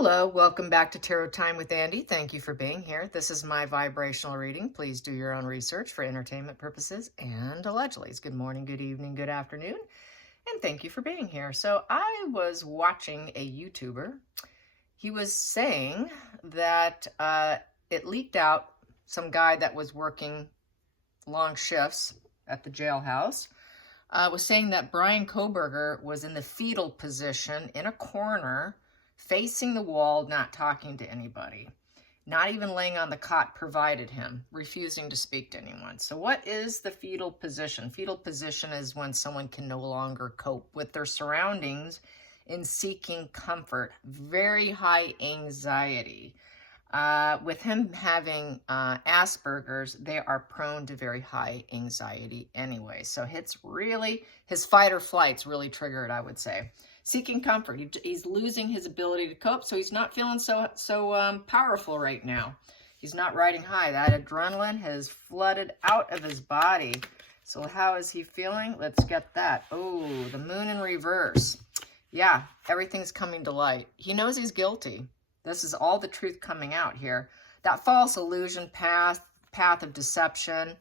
Hello, welcome back to Tarot Time with Andy. Thank you for being here. This is my vibrational reading. Please do your own research for entertainment purposes and allegedly. Good morning, good evening, good afternoon, and thank you for being here. So I was watching a YouTuber. He was saying that it leaked out, some guy that was working long shifts at the jailhouse was saying that Brian Kohberger was in the fetal position in a corner, facing the wall, not talking to anybody, not even laying on the cot provided him, refusing to speak to anyone. So what is the fetal position? Fetal position is when someone can no longer cope with their surroundings in seeking comfort. Very high anxiety. With him having Asperger's, they are prone to very high anxiety anyway. So his fight or flight's really triggered, I would say. Seeking comfort. He's losing his ability to cope, so he's not feeling so powerful right now. He's not riding high. That adrenaline has flooded out of his body. So how is he feeling? Let's get that. Oh, the moon in reverse. Yeah, everything's coming to light. He knows he's guilty. This is all the truth coming out here. That false illusion path of deception,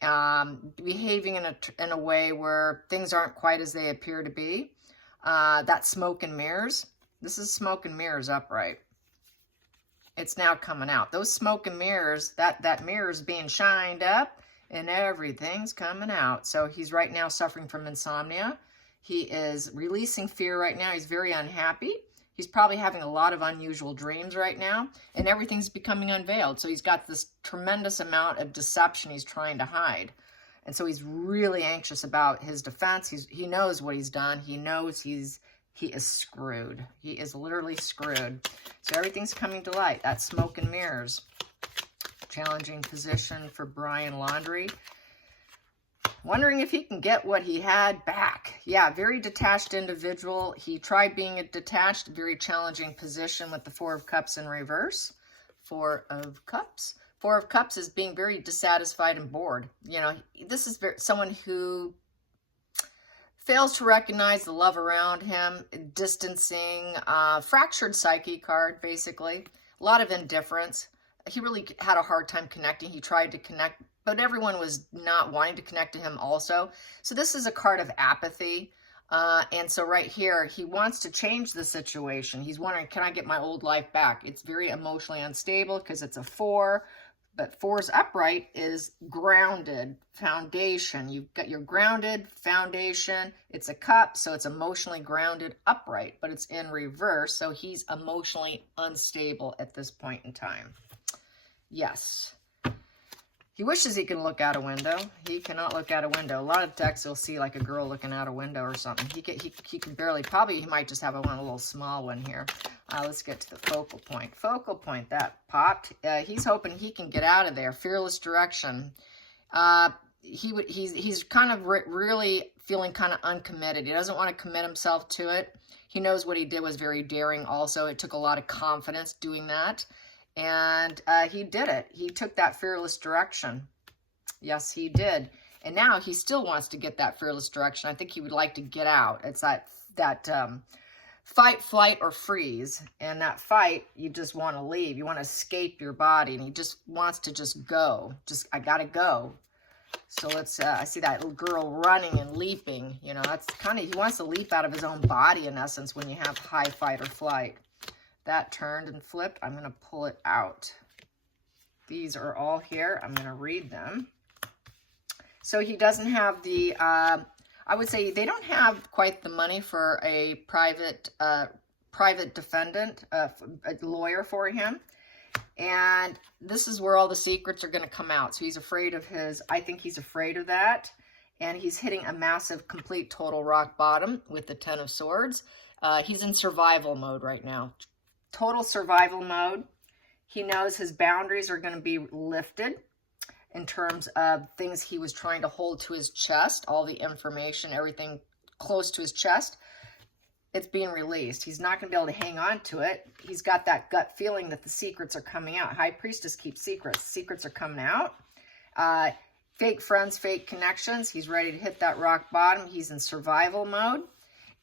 behaving in a way where things aren't quite as they appear to be. That smoke and mirrors. This is smoke and mirrors upright. It's now coming out. Those smoke and mirrors, that mirror is being shined up and everything's coming out. So he's right now suffering from insomnia. He is releasing fear right now. He's very unhappy. He's probably having a lot of unusual dreams right now, and everything's becoming unveiled. So he's got this tremendous amount of deception he's trying to hide. And so he's really anxious about his defense. He knows what he's done. He knows he is screwed. He is literally screwed. So everything's coming to light. That smoke and mirrors. Challenging position for Brian Laundrie. Wondering if he can get what he had back. Yeah, very detached individual. He tried being a detached, very challenging position with the Four of Cups in reverse. Four of Cups. Four of Cups is being very dissatisfied and bored. You know, this is someone who fails to recognize the love around him, distancing, fractured psyche card, basically. A lot of indifference. He really had a hard time connecting. He tried to connect, but everyone was not wanting to connect to him also. So this is a card of apathy. And so right here, he wants to change the situation. He's wondering, can I get my old life back? It's very emotionally unstable because it's a 4. But 4's upright is grounded, foundation. You've got your grounded foundation. It's a cup, so it's emotionally grounded upright, but it's in reverse, so he's emotionally unstable at this point in time. Yes. He wishes he could look out a window. He cannot look out a window. A lot of decks you'll see like a girl looking out a window or something. He can barely, probably he might just have a little small one here. Let's get to the focal point. Focal point, that popped. He's hoping he can get out of there. Fearless direction. He's kind of really feeling kind of uncommitted. He doesn't want to commit himself to it. He knows what he did was very daring also. It took a lot of confidence doing that. And he did it. He took that fearless direction. Yes, he did. And now he still wants to get that fearless direction. I think he would like to get out. It's that fight, flight, or freeze. And that fight, you just want to leave. You want to escape your body. And he just wants to just go. I got to go. So let's, I see that little girl running and leaping. You know, that's kind of, he wants to leap out of his own body in essence when you have high fight or flight. That turned and flipped. I'm going to pull it out. These are all here. I'm going to read them. So he doesn't have the, I would say they don't have quite the money for a private defendant, a lawyer for him. And this is where all the secrets are going to come out. So he's afraid of I think he's afraid of that. And he's hitting a massive, complete, total rock bottom with the 10 of Swords. He's in survival mode right now. Total survival mode. He knows his boundaries are going to be lifted in terms of things he was trying to hold to his chest, all the information, everything close to his chest. It's being released. He's not going to be able to hang on to it. He's got that gut feeling that the secrets are coming out. High Priestess keeps secrets. Secrets are coming out. Fake friends, fake connections. He's ready to hit that rock bottom. He's in survival mode.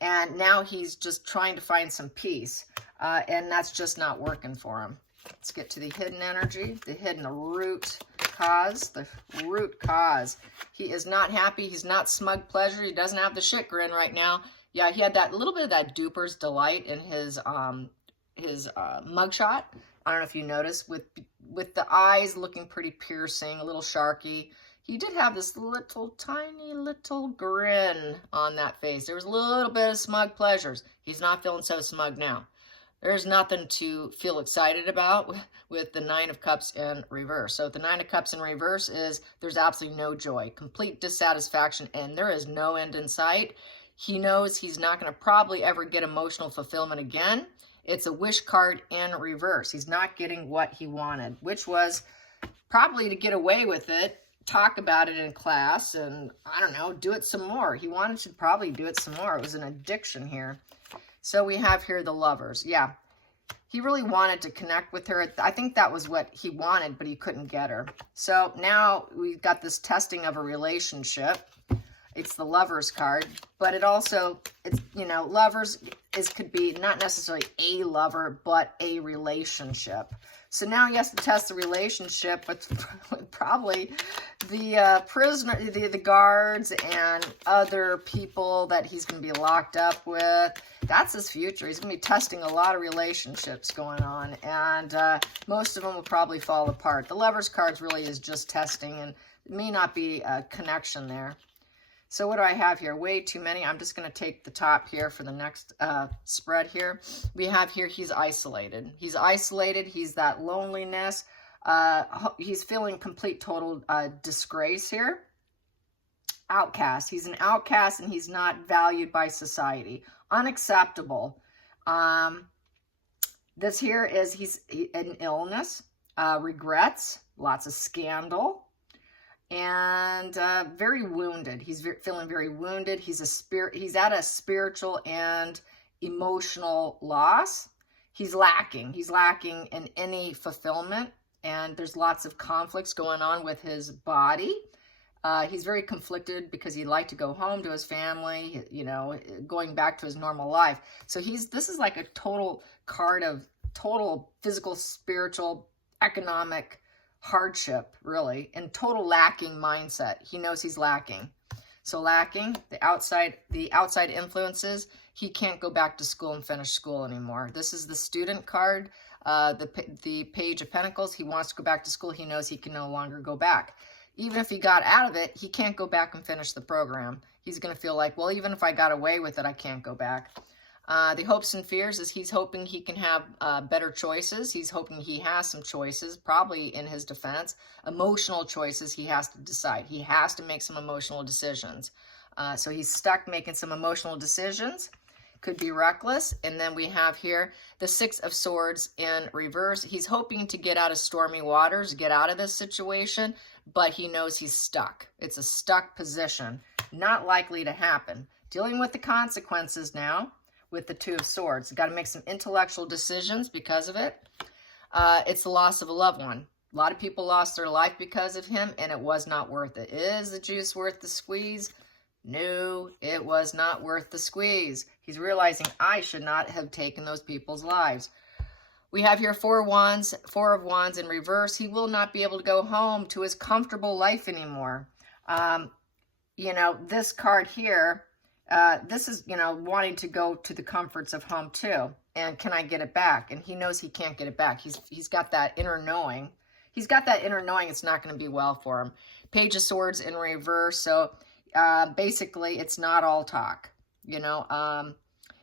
And now he's just trying to find some peace. And that's just not working for him. Let's get to the hidden energy, the hidden root cause, the root cause. He is not happy. He's not smug pleasure. He doesn't have the shit grin right now. Yeah, he had that little bit of that duper's delight in his mugshot. I don't know if you noticed, with the eyes looking pretty piercing, a little sharky. He did have this little tiny little grin on that face. There was a little bit of smug pleasures. He's not feeling so smug now. There's nothing to feel excited about with the Nine of Cups in reverse. So the Nine of Cups in reverse is there's absolutely no joy, complete dissatisfaction, and there is no end in sight. He knows he's not going to probably ever get emotional fulfillment again. It's a wish card in reverse. He's not getting what he wanted, which was probably to get away with it, talk about it in class, and I don't know, do it some more. He wanted to probably do it some more. It was an addiction here. So we have here the Lovers. Yeah, he really wanted to connect with her. I think that was what he wanted, but he couldn't get her. So now we've got this testing of a relationship. It's the Lovers card, but it also, it's, you know, Lovers could be not necessarily a lover, but a relationship. So now he has to test the relationship with probably the prisoner, the guards and other people that he's going to be locked up with. That's his future. He's going to be testing a lot of relationships going on, and most of them will probably fall apart. The Lovers cards really is just testing, and it may not be a connection there. So what do I have here? Way too many. I'm just going to take the top here for the next spread here. We have here he's isolated. He's isolated. He's that loneliness. He's feeling complete total disgrace here. Outcast. He's an outcast and he's not valued by society. Unacceptable. This here is he's an illness, regrets, lots of scandal. And very wounded. He's feeling very wounded. He's at a spiritual and emotional loss. He's lacking in any fulfillment, and there's lots of conflicts going on with his body. He's very conflicted because he'd like to go home to his family, you know, going back to his normal life. So this is like a total card of total physical, spiritual, economic hardship, really, and total lacking mindset. He knows he's lacking. So lacking, the outside influences, he can't go back to school and finish school anymore. This is the student card, the Page of Pentacles. He wants to go back to school. He knows he can no longer go back. Even if he got out of it, he can't go back and finish the program. He's going to feel like, well, even if I got away with it, I can't go back. The hopes and fears is he's hoping he can have better choices. He's hoping he has some choices, probably in his defense. Emotional choices he has to decide. He has to make some emotional decisions. So he's stuck making some emotional decisions. Could be reckless. And then we have here the Six of Swords in reverse. He's hoping to get out of stormy waters, get out of this situation, but he knows he's stuck. It's a stuck position. Not likely to happen. Dealing with the consequences now. With the Two of Swords. Got to make some intellectual decisions because of it. It's the loss of a loved one. A lot of people lost their life because of him, and it was not worth it. Is the juice worth the squeeze? No, it was not worth the squeeze. He's realizing I should not have taken those people's lives. We have here Four of Wands in reverse. He will not be able to go home to his comfortable life anymore. You know, this card here, this is, you know, wanting to go to the comforts of home too. And can I get it back? And he knows he can't get it back. He's got that inner knowing. He's got that inner knowing it's not going to be well for him. Page of Swords in reverse. So basically, it's not all talk. You know,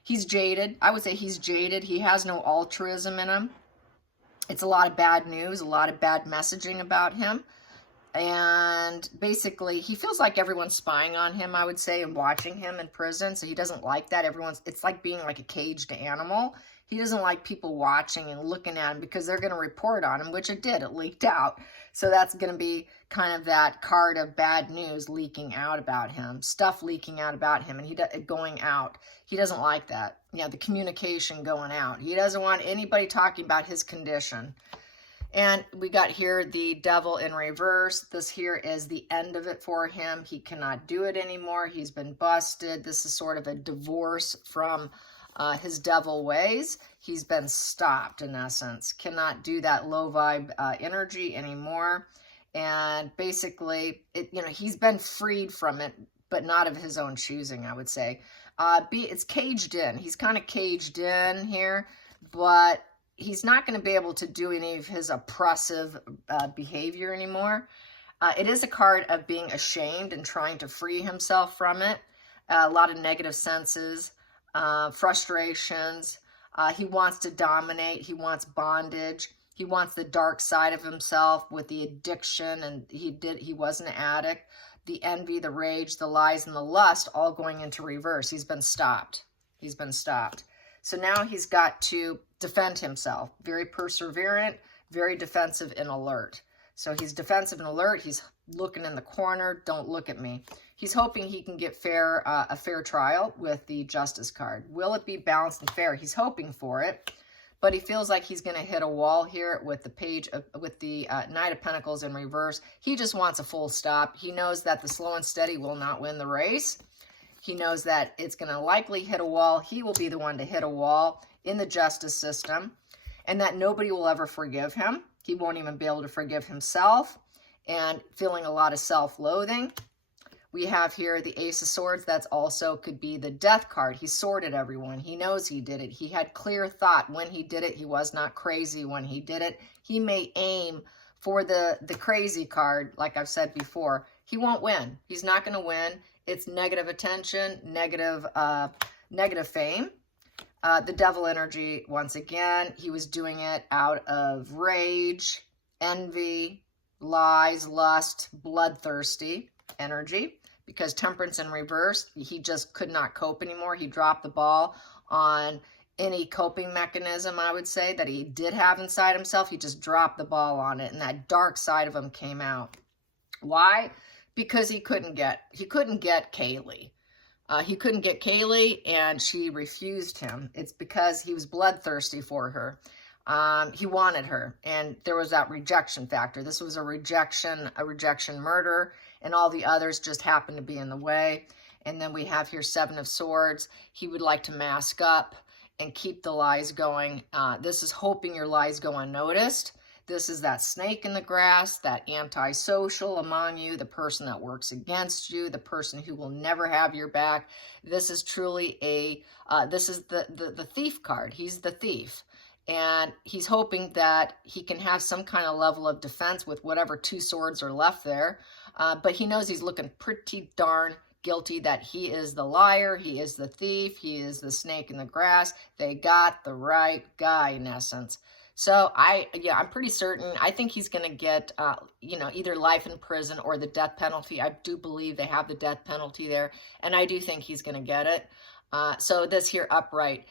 he's jaded. I would say he's jaded. He has no altruism in him. It's a lot of bad news, a lot of bad messaging about him. And basically, he feels like everyone's spying on him, I would say, and watching him in prison. So he doesn't like that. It's like being like a caged animal. He doesn't like people watching and looking at him because they're going to report on him, which it did. It leaked out. So that's going to be kind of that card of bad news leaking out about him, stuff leaking out about him, and going out. He doesn't like that. You know, the communication going out. He doesn't want anybody talking about his condition. And we got here the devil in reverse. This here is the end of it for him. He cannot do it anymore. He's been busted. This is sort of a divorce from his devil ways. He's been stopped, in essence. Cannot do that low vibe energy anymore. And basically, he's been freed from it, but not of his own choosing, I would say. It's caged in. He's kind of caged in here, but he's not going to be able to do any of his oppressive behavior anymore. It is a card of being ashamed and trying to free himself from it. A lot of negative senses, frustrations. He wants to dominate. He wants bondage. He wants the dark side of himself with the addiction, and he was an addict. The envy, the rage, the lies, and the lust all going into reverse. He's been stopped. He's been stopped. So now he's got to defend himself. Very perseverant, very defensive and alert. So he's defensive and alert. He's looking in the corner. Don't look at me. He's hoping he can get a fair trial with the Justice card. Will it be balanced and fair? He's hoping for it, but he feels like he's going to hit a wall here with the Knight of Pentacles in reverse. He just wants a full stop. He knows that the slow and steady will not win the race. He knows that it's going to likely hit a wall. He will be the one to hit a wall in the justice system, and that nobody will ever forgive him. He won't even be able to forgive himself, and feeling a lot of self-loathing. We have here the Ace of Swords. That's also could be the Death card. He sorted everyone. He knows he did it. He had clear thought when he did it. He was not crazy when he did it. He may aim for the crazy card, like I've said before. He won't win. He's not going to win. It's negative attention, negative fame. The devil energy, once again, he was doing it out of rage, envy, lies, lust, bloodthirsty energy. Because temperance in reverse, he just could not cope anymore. He dropped the ball on any coping mechanism, I would say, that he did have inside himself. He just dropped the ball on it, and that dark side of him came out. Why? Because he couldn't get Kaylee. He couldn't get Kaylee, and she refused him. It's because he was bloodthirsty for her. He wanted her, and there was that rejection factor. This was a rejection murder, and all the others just happened to be in the way. And then we have here Seven of Swords. He would like to mask up and keep the lies going. This is hoping your lies go unnoticed. This is that snake in the grass, that antisocial among you, the person that works against you, the person who will never have your back. This is truly this is the thief card. He's the thief. And he's hoping that he can have some kind of level of defense with whatever two swords are left there. But he knows he's looking pretty darn guilty, that he is the liar, he is the thief, he is the snake in the grass. They got the right guy, in essence. So I'm pretty certain. I think he's going to get, either life in prison or the death penalty. I do believe they have the death penalty there, and I do think he's going to get it. So this here upright,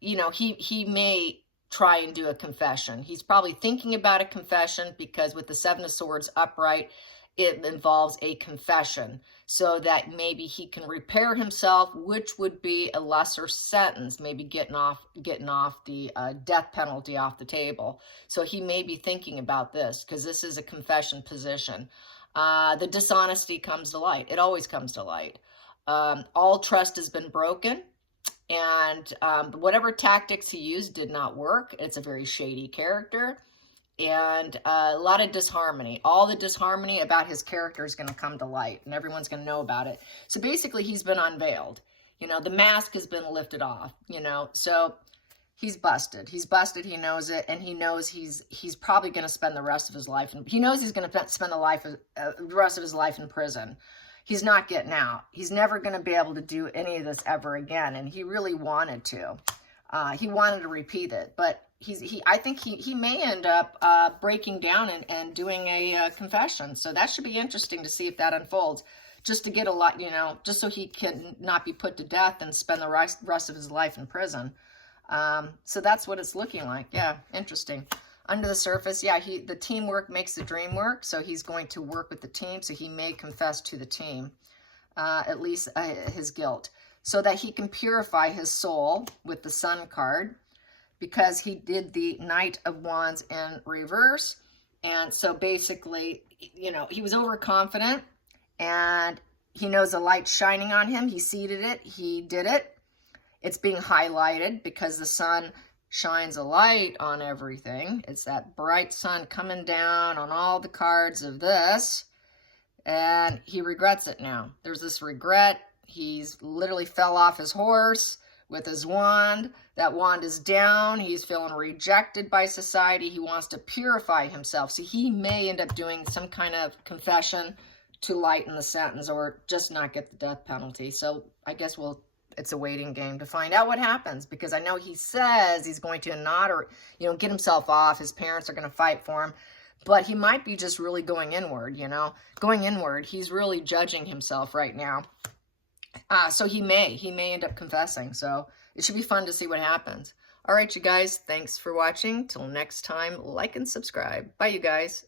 he may try and do a confession. He's probably thinking about a confession, because with the Seven of Swords upright, it involves a confession, so that maybe he can repair himself, which would be a lesser sentence, maybe getting off the death penalty off the table. So he may be thinking about this, because this is a confession position. The dishonesty comes to light. It always comes to light. All trust has been broken, and whatever tactics he used did not work. It's a very shady character. And a lot of disharmony. All the disharmony about his character is going to come to light, and everyone's going to know about it. So basically, he's been unveiled. The mask has been lifted off, So he's busted. He's busted. He knows it, and he knows he's probably going to spend the rest of his life. He knows he's going to spend the rest of his life in prison. He's not getting out. He's never going to be able to do any of this ever again, and he really wanted to. He wanted to repeat it, but I think he may end up breaking down and doing a confession. So that should be interesting to see if that unfolds, just to get a lot, just so he can not be put to death and spend the rest of his life in prison. So that's what it's looking like. Yeah, interesting. Under the surface, the teamwork makes the dream work. So he's going to work with the team. So he may confess to the team, at least his guilt, so that he can purify his soul with the Sun card, because he did the Knight of Wands in reverse. And so basically, you know, he was overconfident and he knows the light's shining on him. He seeded it. He did it. It's being highlighted because the sun shines a light on everything. It's that bright sun coming down on all the cards of this. And he regrets it now. There's this regret. He's literally fell off his horse with his wand. That wand is down. He's feeling rejected by society. He wants to purify himself. So he may end up doing some kind of confession to lighten the sentence or just not get the death penalty. So I guess it's a waiting game to find out what happens, because I know he says he's going to not, or, you know, get himself off. His parents are going to fight for him, but he might be just really going inward, you know, going inward. He's really judging himself right now. So he may end up confessing. So it should be fun to see what happens. All right, you guys, thanks for watching. Till next time, like and subscribe. Bye, you guys.